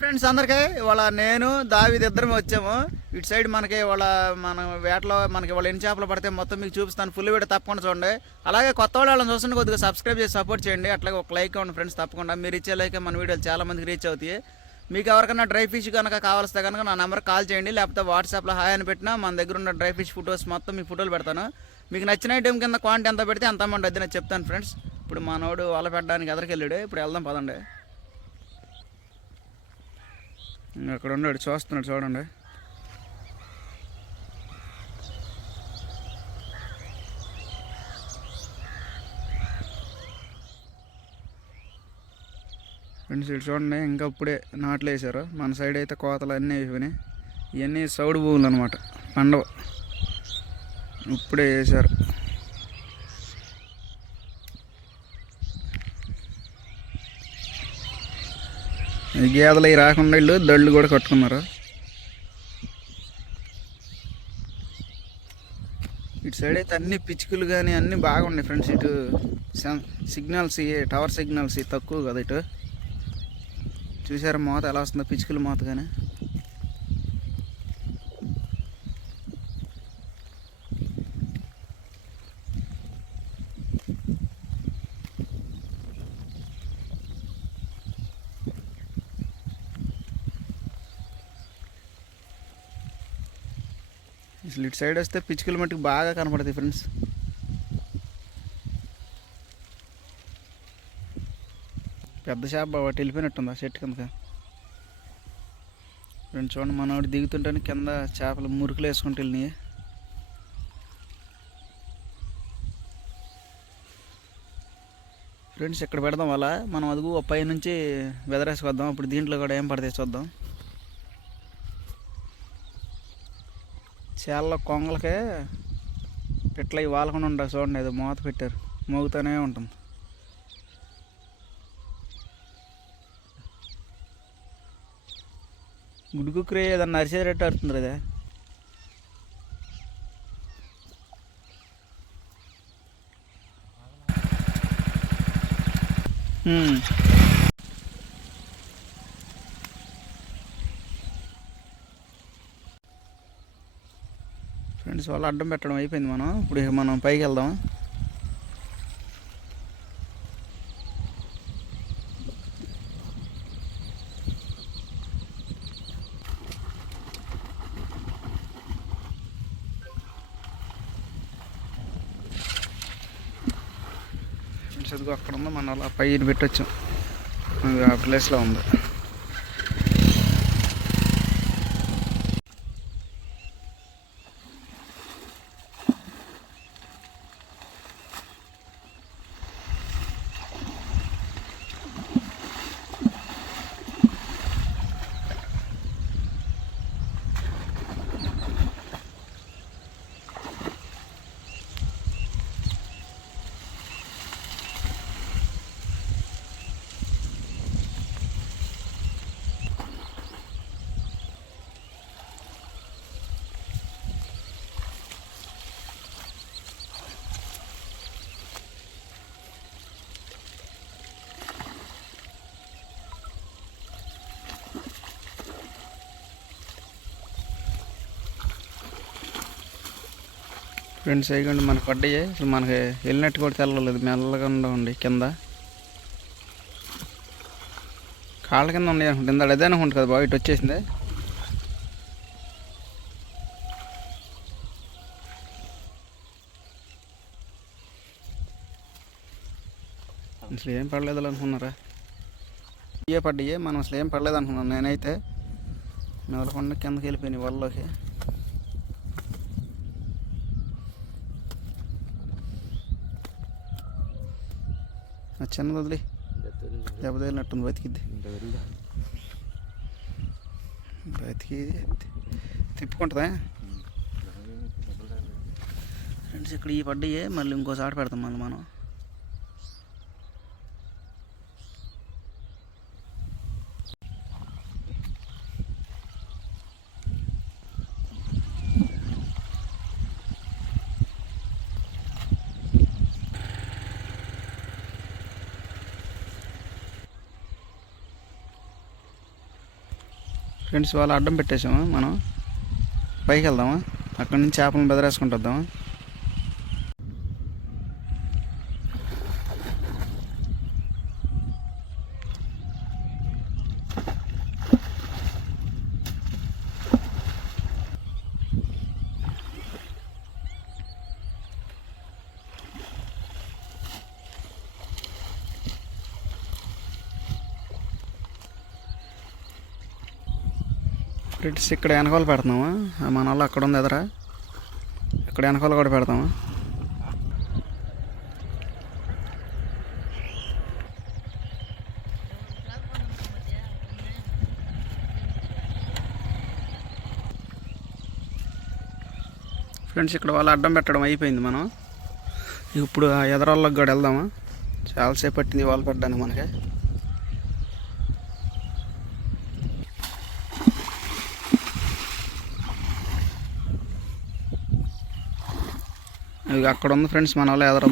Friends అందరికీ ఇవాళ నేను దావిది ఇద్దరం వచ్చాము. ఇటు సైడ్ మనకి ఇవాళ మన వేటలో మనకి ఇవాళ ఎన్ని చేపలు పడితే మొత్తం మీకు చూపిస్తాను. ఫుల్ వీడియో తప్పకుండా చూడండి. అలాగే కొత్త వాళ్ళని చూస్తుంటే కొద్దిగా సబ్స్క్రైబ్ చేసి సపోర్ట్ చేయండి. అట్లాగే ఒక లైక్ ఇవ్వండి ఫ్రెండ్స్ తప్పకుండా. మీరు ఇచ్చే లైక్ మన వీడియోలు చాలా మందికి రీచ్ అవుతాయి. మీకు ఎవరికైనా డ్రై ఫిష్ కనుక కావాల్స్తే కనుక నా నెంబర్ కాల్ చేయండి. లేకపోతే వాట్సాప్లో హాయ్ అని పెట్టినా మన దగ్గర ఉన్న డ్రై ఫిష్ ఫొటోస్ మొత్తం మీ ఫోటోలు పెడతాను. మీకు నచ్చిన ఐటెం కింద క్వాంటిటీ ఎంత పెడితే అంత అమౌంట్ అది నేను చెప్తాను ఫ్రెండ్స్ ఇప్పుడు మనోడు వల పెట్టడానికి ఎదరికెళ్ళాడు. ఇప్పుడు వెళ్దాం పదండి ఇంకా అక్కడ ఉన్నాడు? చూస్తున్నాడు చూడండి. ఫ్రెండ్స్ ఇటు చూడండి ఇంకా ఇప్పుడే నాట్లు వేసారు మన సైడ్ అయితే కోతలు అన్నీ వేసుకుని ఇవన్నీ సౌడు భూములు అనమాట పండవ. ఇప్పుడే వేసారు గేదెలు అవి రాకుండా వీళ్ళు దళ్ళు కూడా కట్టుకున్నారు. ఇటు సైడ్ అయితే అన్ని పిచ్చుకలు కానీ అన్నీ బాగున్నాయి ఫ్రెండ్స్. ఇటు సిగ్నల్స్ టవర్ సిగ్నల్స్ తక్కువ కదా ఇటు. చూసారా మోత ఎలా వస్తుందో పిచ్చుకల మోత కానీ అసలు ఇటు సైడ్ వస్తే పిచ్చుకల మట్టుకు బాగా కనపడుతుంది ఫ్రెండ్స్. పెద్ద చేప బాగా వెళ్ళిపోయినట్టుంది ఆ చెట్టు కింద ఫ్రెండ్స్ చూడండి మనవాడు దిగుతుంటేనే కింద చేపలు మురుకులు వేసుకుంటూ వెళ్ళినాయి. ఫ్రెండ్స్ ఇక్కడ పెడదాం అలా. మనం అదుగు పై నుంచి వెదరేసుకొద్దాం అప్పుడు దీంట్లో కూడా ఏం పడితే చూద్దాం. చాలా కొంగలకే పిట్ల ఇవి వాలకుండా ఉండవు చూడండి ఏదో మూత పెట్టారు మోగుతూనే ఉంటుంది గుడుకుక్కురే ఏదన్నా అరిసేటట్టు అరుతుంది అదే హ్మ్. ఫ్రెండ్స్ వాళ్ళు అడ్డం పెట్టడం అయిపోయింది మనం. ఇప్పుడు మనం పైకి వెళ్దాం ఫ్రెండ్స్ అక్కడ ఉందో. మనం అలా పైన పెట్టొచ్చాం. ఆ ప్లేస్లో ఉంది. ఫ్రెండ్స్ వేయకండి మనకు పడ్డాయి. అసలు మనకి వెళ్ళినట్టు కూడా తెల్లలేదు. మెల్లగా ఉండవండి కింద. కాళ్ళ కింద ఉన్నాయి అనుకుంటుంది ఇందాడు అదే అనుకుంటుంది కదా బాగా ఇటు వచ్చేసింది. అసలు ఏం పడలేదు అనుకున్నారా? ఇవే పడ్డాయి. మనం అసలు ఏం పడలేదు అనుకున్నాను నేనైతే మెదలకుండా కిందకి వెళ్ళిపోయినాయి వాళ్ళలోకి చిన్నది వదిలి దెబ్బ తగిలినట్టుంది బతికిద్ది. బతికి తిప్పుకుంటుందా? ఫ్రెండ్స్ ఇక్కడ ఈ పడ్డాయి మళ్ళీ ఇంకోసారి పెడతాం మళ్ళీ మనం. ఫ్రెండ్స్ వాళ్ళు అడ్డం పెట్టేసాము మనం? పైకి వెళ్దామా? అక్కడ నుంచి చేపలను బెదరేసుకుంటూ వద్దామా? ఫ్రెండ్స్ ఇక్కడ వెనకాల పెడతామా? మన వాళ్ళు అక్కడ ఉంది ఎదరా? ఇక్కడ వెనకాల కూడా పెడతామా? ఫ్రెండ్స్ ఇక్కడ వాళ్ళు అడ్డం పెట్టడం అయిపోయింది మనం. ఇప్పుడు ఆ ఎదరాళ్ళకి కూడా వెళ్దామా? చాలాసేపు పట్టింది వాళ్ళు పెట్టడానికి మనకి. అక్కడ ఉంది ఫ్రెండ్స్ మన వాళ్ళు ఎదురు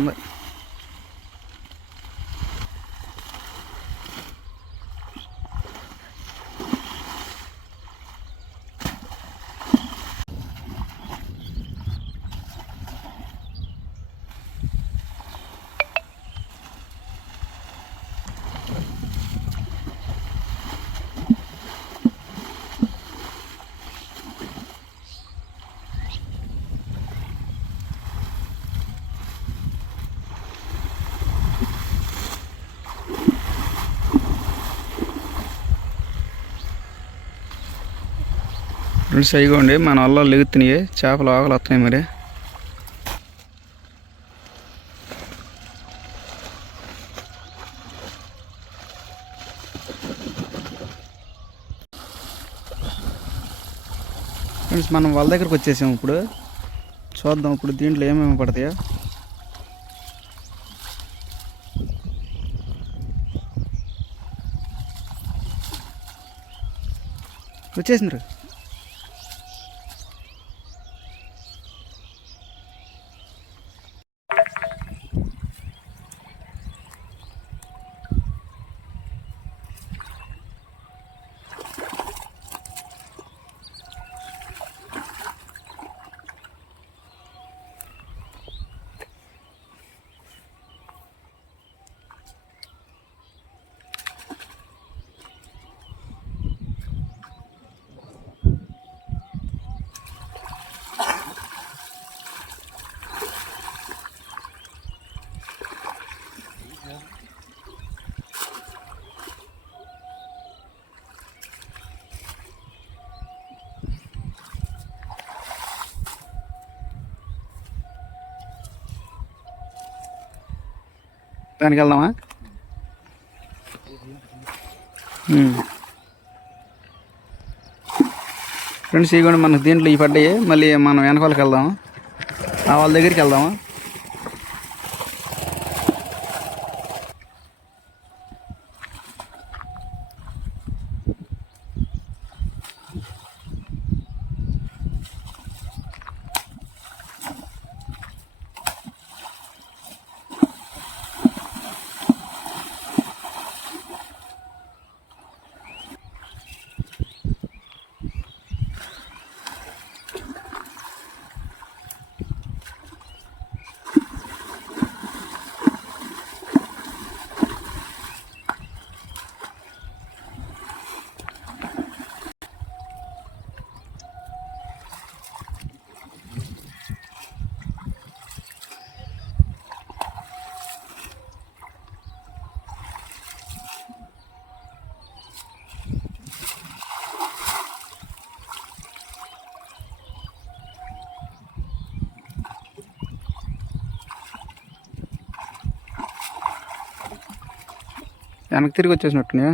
ఫ్రెండ్స్ అయిగోండి మన వల్ల లెగుతున్నాయి చేపలు ఆకలి వస్తున్నాయి మరి. ఫ్రెండ్స్ మనం వాళ్ళ దగ్గరకు వచ్చేసాం ఇప్పుడు. చూద్దాం ఇప్పుడు దీంట్లో ఏమేమి పడతాయో. వచ్చేసినారు దానికి వెళ్దామా ఫ్రెండ్స్ ఇవి కూడా మనకు దీంట్లో ఈ పడ్డాయి. మళ్ళీ మనం వెనకాలకి వెళ్దామా ఆ వాళ్ళ దగ్గరికి వెళ్దామా? వెనక్కి తిరిగి వచ్చేసినట్టునే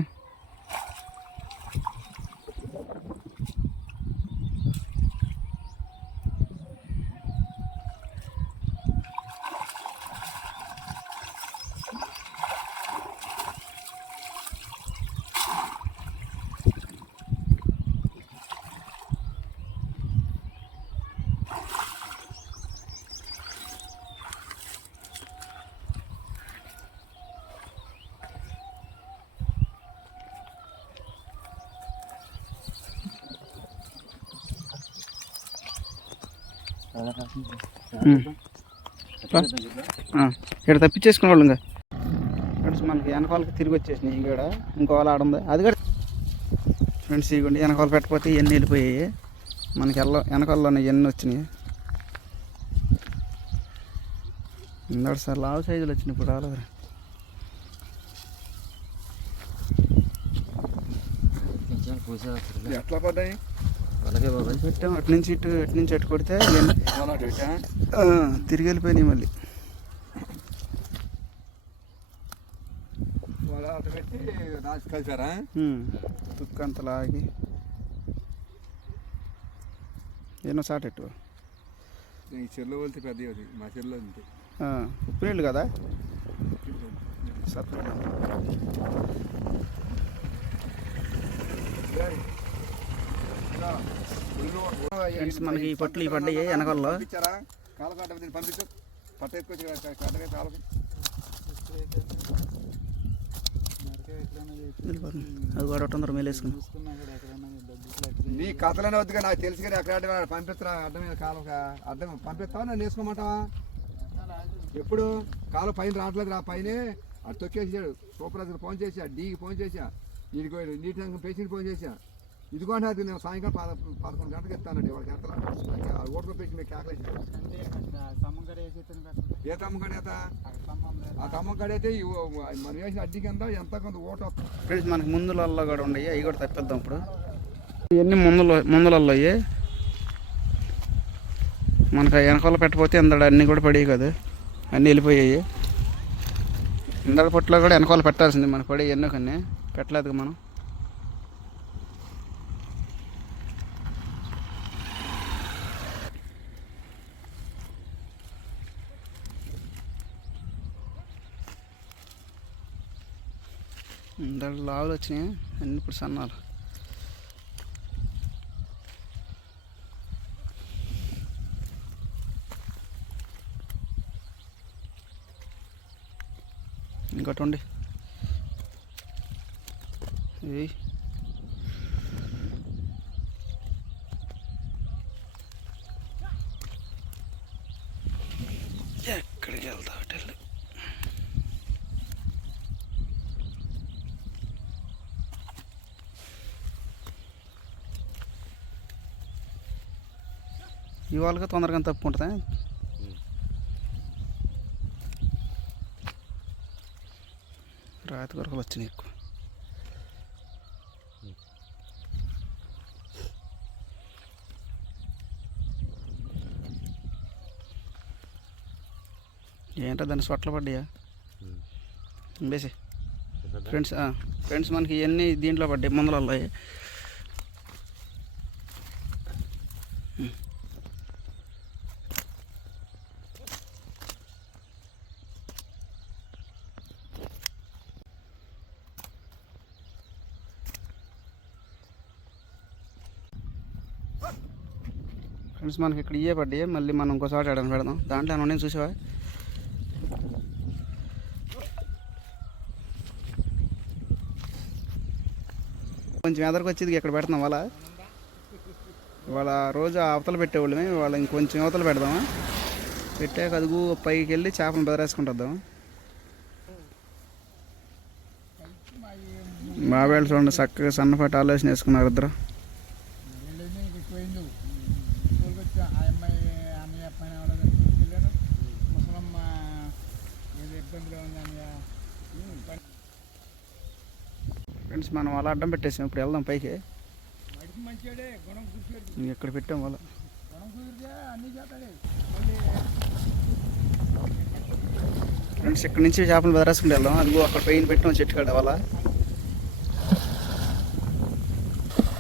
ఇక్కడ తప్పించేసుకునే వాళ్ళు ఇంకా ఫ్రెండ్స్ మనకి వెనకాలకి తిరిగి వచ్చేసినాయి ఇక్కడ ఇంకో వాళ్ళ ఆడ ఉంది? అది కూడా ఫ్రెండ్స్ ఇవ్వండి వెనకాల పెట్టకపోతే ఇవన్నీ వెళ్ళిపోయాయి. మనకి ఎల్ల వెనకాలలోనే ఇవన్నీ వచ్చినాయి. ఇందాడు సార్ లావు సైజులు వచ్చినాయి ఇప్పుడు రాలేదు ఎట్లా పడ్డాయి? అలాగే పెట్టాం అటు నుంచి ఇటు అటు నుంచి అటు కొడితే తిరిగి వెళ్ళిపోయినాయి మళ్ళీ వాళ్ళ అటు పెట్టి రాసి కలిసారా? ఉమ్, తుక్కు అంత లాగి ఎన్నో సాటెట్టు ఈ చెరులో వెళ్తే పెద్ద అది మా చెరులో ఉంది ఉప్పు కదా? సత్తులు ఫ్రెండ్స్ మనకి ఈ పట్లు ఈ పడ్డాయి వెనకాలలో పంపించారా? కాలకాట దీన్ని పంపించు. పట్ట కట్టగా కాలకు అది కూడా ఒకటి మేలేసుకుని నీ కథలనే వద్దుగా నాకు తెలుసు కానీ ఎక్కడ అడ్డం పంపిస్తున్నా. అడ్డమైన కాలం అడ్డం పంపిస్తావా నేను వేసుకోమంటావా ఎప్పుడు? కాలు పైన రావట్లేదు రా పైనే. అటు తొక్కేసాడు. అసలు ఫోన్ చేశా డీకి ఫోన్ చేశా. వీడికి నీటి సంఘం పేషెంట్ ఫోన్ చేశా. ఇదిగో అంటే నేను సాయంకాలం పద పదకొండు గంటలకు ఇస్తానండి వాళ్ళకి ఎంత ఓటుకో పెట్టి మీకు కేకలేసి ఏ తమ్మకాడ ఎంత ఆ ఈ ఓ- మనం వేసిన అడ్డీ కింద ఎంత కొంత ఓటు వస్తుంది? ఫ్రెండ్స్ మనకి ముందులలో కూడా ఉన్నాయి. అవి కూడా తప్పిద్దాం ఇప్పుడు. ఇవన్నీ ముందులో ముందులలో అయ్యి. మనకి ఆ వెనకాల పెట్టకపోతే ఇందడ అన్నీ కూడా పడేవి కదా. అన్నీ వెళ్ళిపోయాయి. ఇందడ పొట్టులో కూడా వెనకాల పెట్టాల్సింది మనకు పడే ఎన్నో కానీ పెట్టలేదు మనం ఇందడ లావులు వచ్చినాయి. అన్ని ఇప్పుడు సన్నాలు. ఇంకోటి ఉండి. ఇది ఇవాళగా తొందరగా తప్పుకుంటుందా రాతి కొరకలు వచ్చినాయి ఎక్కువ. ఏంటో దాన్ని సొట్లు పడ్డాయా? బేసి ఫ్రెండ్స్ ఫ్రెండ్స్ మనకి ఇవన్నీ దీంట్లో పడ్డాయి ముందలలో ఫ్రెండ్స్ మనకి ఇక్కడ ఇవే పడ్డాయి. మళ్ళీ మనం ఇంకోసారి ఆడడానికి పెడదాం. దాంట్లో ఏమన్నా ఉన్నాయో చూసావా? కొంచెం ఎదరికి వచ్చేది ఇక్కడ పెడతాం వాళ్ళ. వాళ్ళ రోజు అవతల పెట్టేవాళ్ళమే. వాళ్ళ ఇంకొంచెం అవతల పెడదామా? పెట్టాక అదుగు పైకి వెళ్ళి చేపలు బెదరేసుకుంటాం బాబాయ్ చూడండి చక్కగా సన్నపాటి ఆలోచన వేసుకున్నారు ఇద్దరు. ఫ్రెండ్స్ మనం అలా అడ్డం పెట్టేసాం. ఇప్పుడు వెళ్దాం పైకి. ఎక్కడ పెట్టాం వాళ్ళ? ఫ్రెండ్స్ ఇక్కడ నుంచి చేపలు బెదరేసుకుంటూ వెళ్దాం. అదిగో అక్కడ పైన పెట్టాం చెట్టు కాడ వాళ్ళ.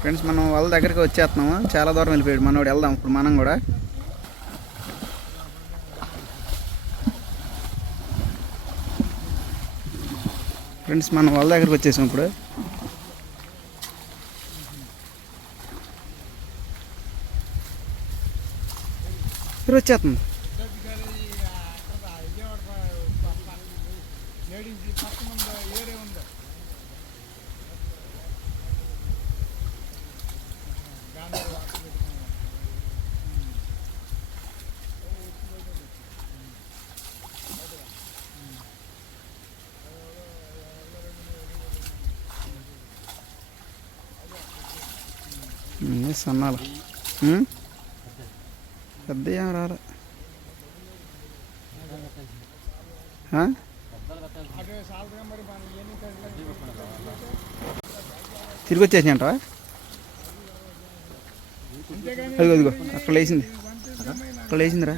ఫ్రెండ్స్ మనం వాళ్ళ దగ్గరికి వచ్చేస్తున్నాము. చాలా దూరం వెళ్ళిపోయాడు మనోడు. వెళ్దాం ఇప్పుడు మనం కూడా. ఫ్రెండ్స్ మనం వాళ్ళ దగ్గరికి వచ్చేసాం ఇప్పుడు. ఇప్పుడు వచ్చేస్తుంది ఉందా. సన్నాల. పెద్ద ఏం రాలే తిరిగి వచ్చేసినంటావా అదిగో అదిగో అక్కడ లేచింది. అక్కడ లేచిందిరా.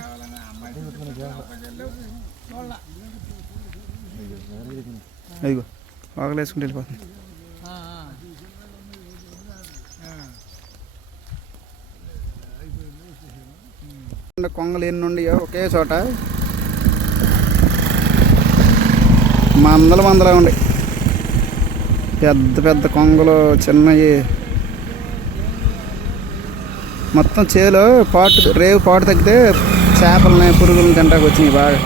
అదిగో వాకలు వేసుకుంటూ వెళ్ళిపోతుంది. కొంగలు ఎన్ని ఉండయో ఒకే చోట మందల మందలా ఉండే. పెద్ద పెద్ద కొంగలు చిన్నవి మొత్తం చేలో పాటు రేవు పాటు తగ్గితే చేపలని పురుగులని తింటాకు వచ్చినాయి బాగా.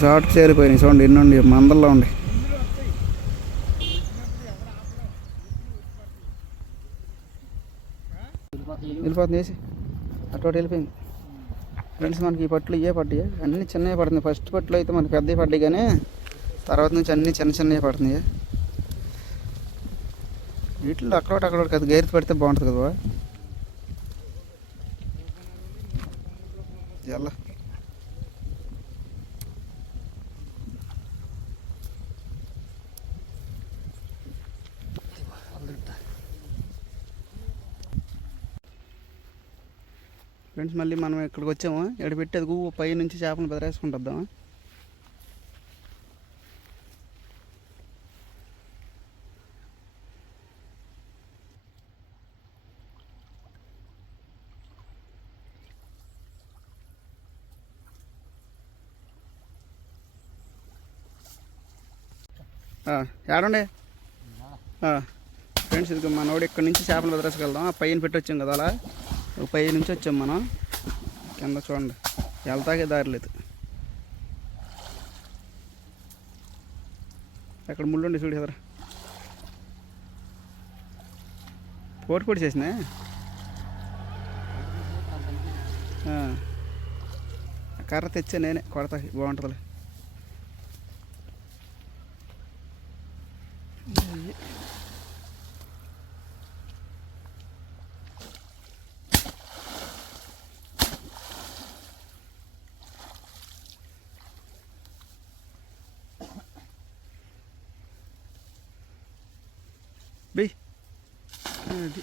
షార్ట్ చేరిపోయినాయి చూడండి ఎన్నుండి మందల్లో ఉండి వెళ్ళిపోతుంది వేసి అటు వెళ్ళిపోయింది. ఫ్రెండ్స్ మనకి ఈ పట్లు ఇవే పడ్డాయి. అన్నీ చిన్నవి పడుతున్నాయి. ఫస్ట్ పట్లు అయితే మనకి పెద్దవి పడ్డాయి కానీ తర్వాత నుంచి అన్నీ చిన్న చిన్నవి పడుతున్నాయి. వీటిలో అక్కడోటి అక్కడోటి కదా. గేర్తి పెడితే బాగుంటుంది కదా ఎలా ఫ్రెండ్స్ మళ్ళీ మనం ఇక్కడికి వచ్చాము. ఇక్కడ పెట్టి అది పై నుంచి చేపలను బెదరేసుకుంటుందాం ఏడండి ఫ్రెండ్స్ ఇది మనోడు ఇక్కడ నుంచి చేపలు వదిలేసుకెళ్దాం ఆ పైన పెట్టి వచ్చాం కదా అలా. పై నుంచి వచ్చాం మనం. కింద చూడండి. వెళ్తాకే దారి లేదు. అక్కడ ముళ్ళుండి చూడు ఎదరా. పోటీ పొడి చేసిన? కర్ర తెచ్చా నేనే. కొడతా బాగుంటుందిలే. బెయ్ అది.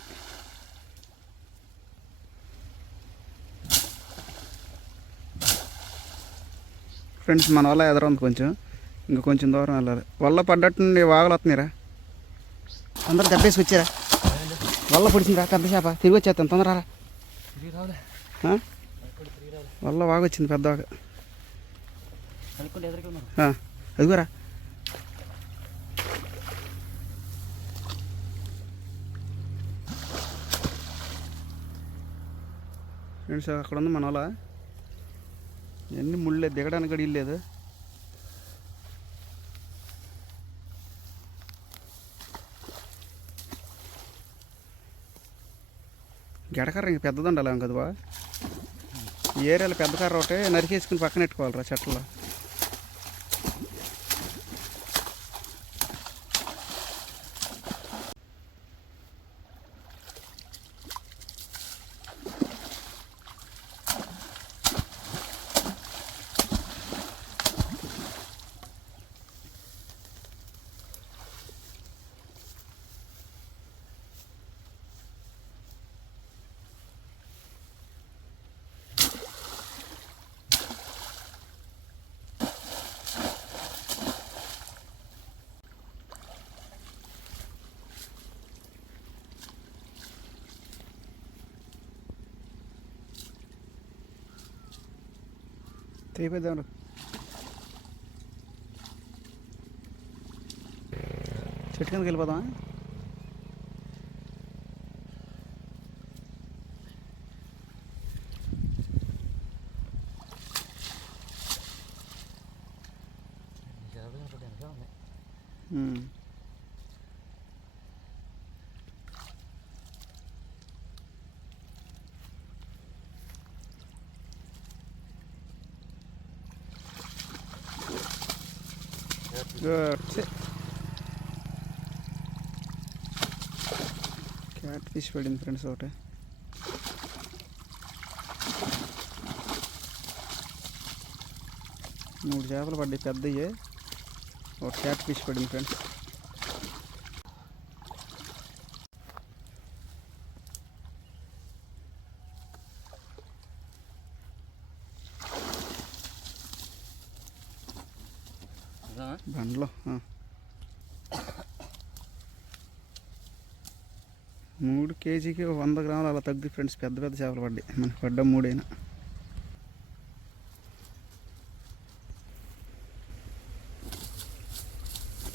ఫ్రెండ్స్ మన వల్ల ఎదరంది కొంచెం. ఇంకా కొంచెం దూరం వెళ్ళాలి. వల్ల పడ్డట్టు వాగలు వస్తున్నాయిరా. అందరూ దెబ్బేసి వచ్చారా. వల్ల పొడిచిందిరా పెద్ద చేప. తిరిగి వచ్చేస్తాను తొందరరా వల్ల వాగొచ్చింది పెద్ద వాగ ఆ, అదిగోరా ఫ్రెండ్స్ అక్కడ ఉంది మన వాళ్ళ ఎన్ని ముళ్ళే దిగడానికి కూడా ఇల్లేదు గడకర్ర ఇంక పెద్దది ఉండాలి కదవా? ఈ ఏరియాలో పెద్ద కర్ర ఒకటే నరికేసుకుని పక్కన పెట్టుకోవాలిరా చెట్లలో తెగిపోద్దాం చెట్టు కిందకి వెళ్ళిపోదామా Good. Sit. క్యాట్ ఫిష్ పడింది ఫ్రెండ్స్ ఒకటి మూడు చేపలు పడ్డాయి పెద్దవి ఒక క్యాట్ ఫిష్ పడింది ఫ్రెండ్స్ బండ్లో ఆ. మూడు కేజీకి ఒక వంద ఫ్రెండ్స్ పెద్ద పెద్ద చేపలు పడ్డాయి. మనకి పడ్డ మూడైనా.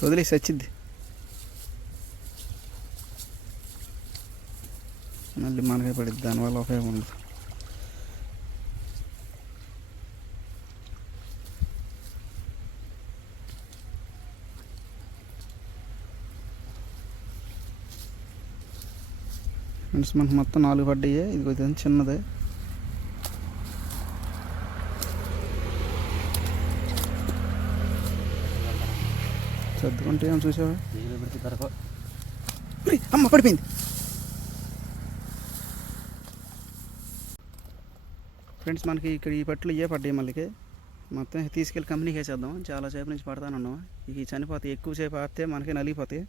వదిలేసి వచ్చింది మళ్ళీ మనకే పడిద్ది దానివల్ల ఉపయోగం ఉండదు. ఫ్రెండ్స్ మనకు మొత్తం నాలుగు పడ్డాయి. ఇది కొంచెం చిన్నదే. సర్దుకుంటే ఏం చూసావా? అమ్మ పడిపోయింది. ఫ్రెండ్స్ మనకి ఇక్కడ ఈ పట్లు ఇవే పడ్డాయి మళ్ళీకి. మొత్తం తీసుకెళ్ళి కంపెనీకి వేసేద్దాం చాలా సేపు నుంచి పడతాను ఉన్నాం ఇవి చనిపోతాయి ఎక్కువ సేపు ఆడితే మనకి నలిగిపోతాయి.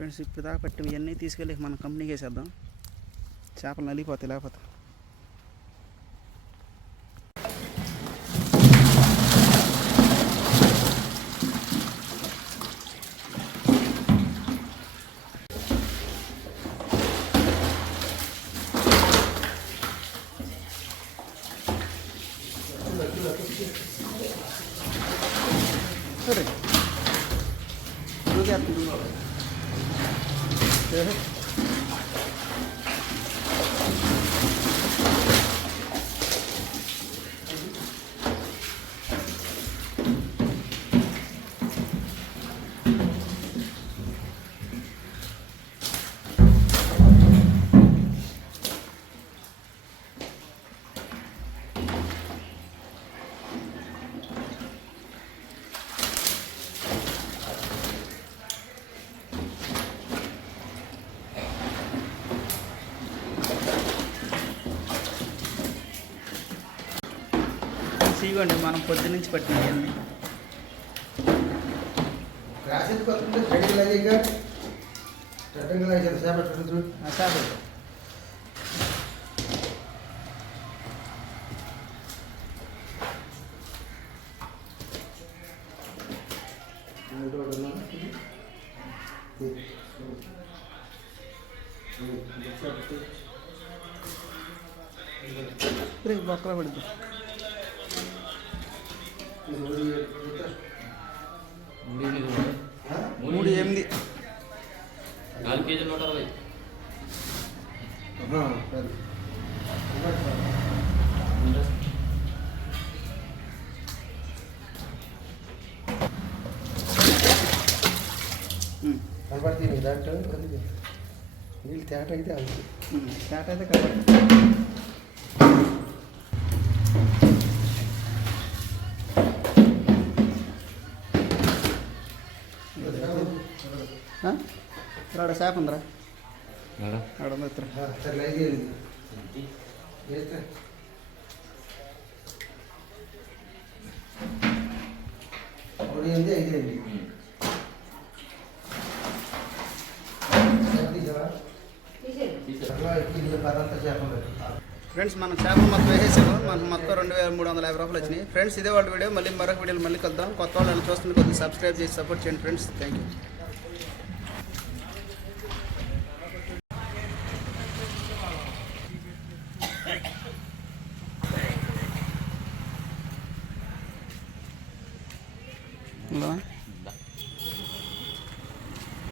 ఫ్రెండ్స్ ఇప్పుడు దాకా పట్టి ఇవన్నీ తీసుకెళ్ళి మన కంపెనీకి వేసేద్దాం. చేపలు నలిగిపోతాయి లేకపోతే సరే దూకేస్తుంది ఏహే. ఫ్రెండ్స్, ఇదిగోండి మనం పొద్దు నుంచి పట్టినవన్నీ రాసేది కొత్త మూడు ఎనిమిది. నాలుగు కేజీలు నూట అరవై. కనబడుతుంది దాంట్లో నీళ్ళు తేట అయితే ఉమ్, తేట అయితే కాబట్టి ఇక్కడ చేప ఉందిరా ఆడ ఉంది ఎత్తురా. సరే అయితే ఫ్రెండ్స్ మనం చేపలు మొత్తం వేసేసాము. మనకు మొత్తం రెండు వేల మూడు వందల యాభై రూపాయలు వచ్చినాయి. ఫ్రెండ్స్ ఇదే వాళ్ళ వీడియో. మళ్ళీ మరొక వీడియో మళ్ళీ కలుద్దాం. కొత్త వాళ్ళు చూస్తున్న కొద్దిగా సబ్స్క్రైబ్ చేసి సపోర్ట్ చేయండి ఫ్రెండ్స్. Thank you